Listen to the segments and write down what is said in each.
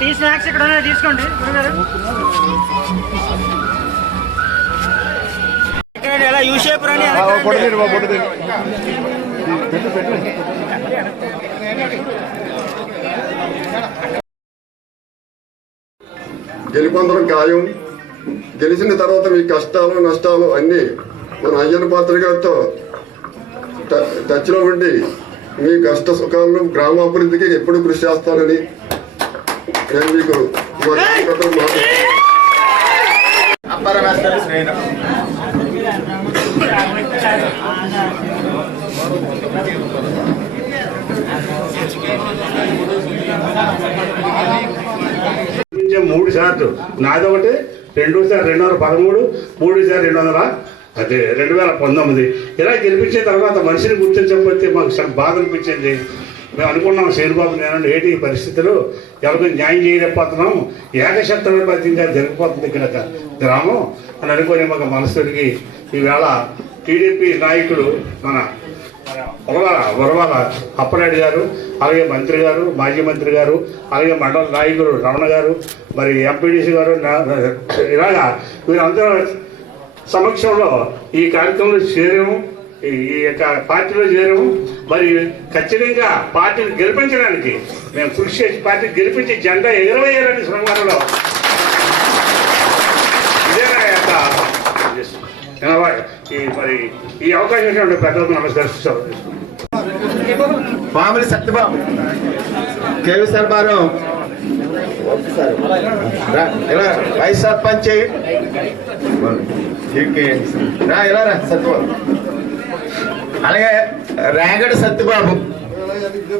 Tea snacks ఇక్కడ ఉన్నాయి? తీసుకోండి. ఎలా? యూ షేప్ రాని గెలుపొందడం ఖాయం. గెలిచిన తర్వాత మీ కష్టాలు నష్టాలు అన్నీ మన అయ్యన్న పాత్ర గారితో టచ్లో ఉండి మీ కష్ట సుఖాలను గ్రామాభివృద్ధికి ఎప్పుడు కృషి చేస్తానని నేను మీకు. అప్పర మాస్టర్ శ్రేణు మూడు సార్లు నాదొకటి రెండోసారి రెండు వందల పదమూడు మూడోసారి రెండు వందల అదే రెండు వేల పంతొమ్మిది. ఇలా గెలిపించిన తర్వాత మనిషిని గుర్తించకపోతే మాకు చాలా బాధ అనిపించింది. మేము అనుకున్నాం శేరుబాబు నేను ఏంటి ఈ పరిస్థితులు? ఎవరికి న్యాయం చేయలేకపోతున్నాం. ఏకశత్రుపతిగా జరిగిపోతుంది ఇక్కడ గ్రామం. అని అనుకునే మాకు మనసుకి ఈవేళ టీడీపీ నాయకుడు మన వరవాల వరవాల అప్పనాయుడు గారు అలాగే మంత్రి గారు మాజీ మంత్రి గారు అలాగే మండల నాయకులు రమణ గారు మరి ఎంపీడీసీ గారు ఇలాగా వీరందరూ సమక్షంలో ఈ కార్యక్రమంలో చేరము. ఈ- ఈ యొక్క పార్టీలో చేరము. మరి ఖచ్చితంగా పార్టీని గెలిపించడానికి మేము కృషి చేసి పార్టీ గెలిపించి జెండా ఎగరవేయాలని శృంగారంలో ఇదే నా యొక్క ఈ మరి ఈ అవకాశం ఇచ్చినటువంటి పెద్దలకు నమస్కరిస్తాను మామూలు సత్యబాబు. కేవీ సర్బారు రా, ఇలా వైస్ సర్పంచ్. రా ఇలా రా సత్యబాబు. అలాగే రేగడి సత్యబాబు.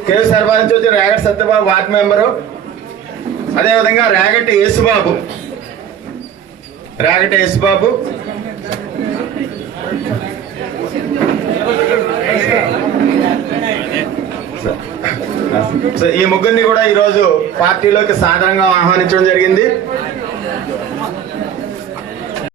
కేసు సర్బార్ నుంచి వచ్చి రేగడి సత్యబాబు వార్డ్ మెంబరు. అదేవిధంగా రేగటి యేసుబాబు. రేగటి యేసుబాబు. ఈ ముగ్గురిని కూడా ఈరోజు పార్టీలోకి సాధారణంగా ఆహ్వానించడం జరిగింది.